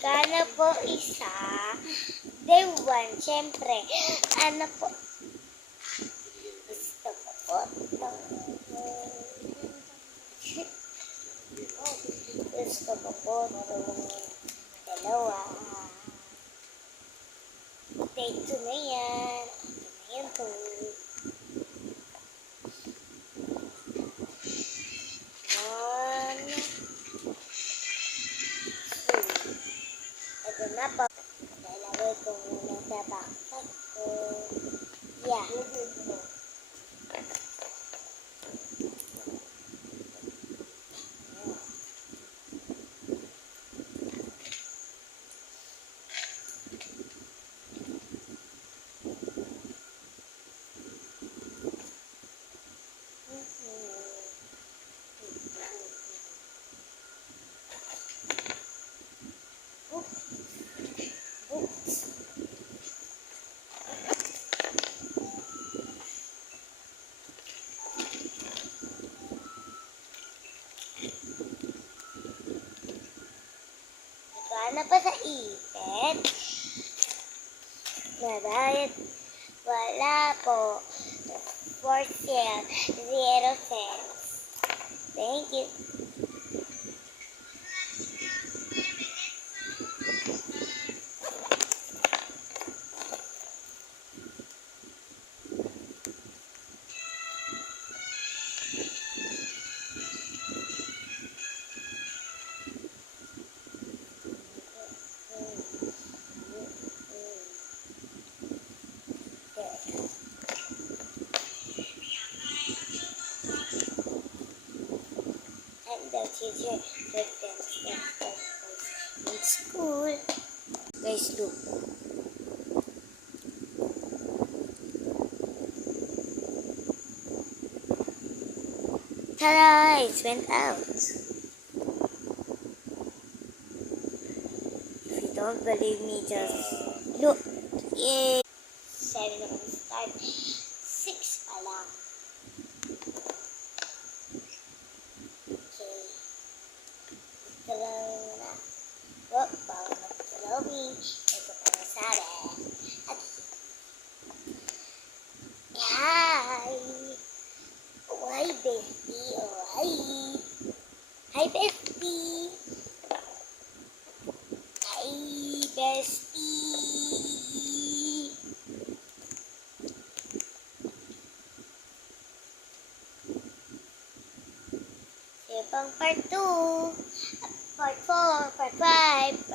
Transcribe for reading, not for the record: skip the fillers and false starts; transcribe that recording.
Kana po isa. Day 1, syempre. Ano po? Gusto ko po itong... Gusto ko po itong dalawa. Day 2 na yan. Ito na yan po. Ito na po. Lalagay ko muna sa backpack ko. Yeah. Ano pa sa ipit? Nabayad. Wala po. For sale. 0 cents. Thank you. The teacher with them in school. Guys, look. Ta-da! It went out. If you don't believe me, just look. Yay! 7 on start. 6 pa lang. Bawang magsalawin. Ito po na sabi. At hi! Oh, hi, bestie. Oh, hi. Hi, bestie. Hi, bestie. Ito pang part 2. Part 4, part 5.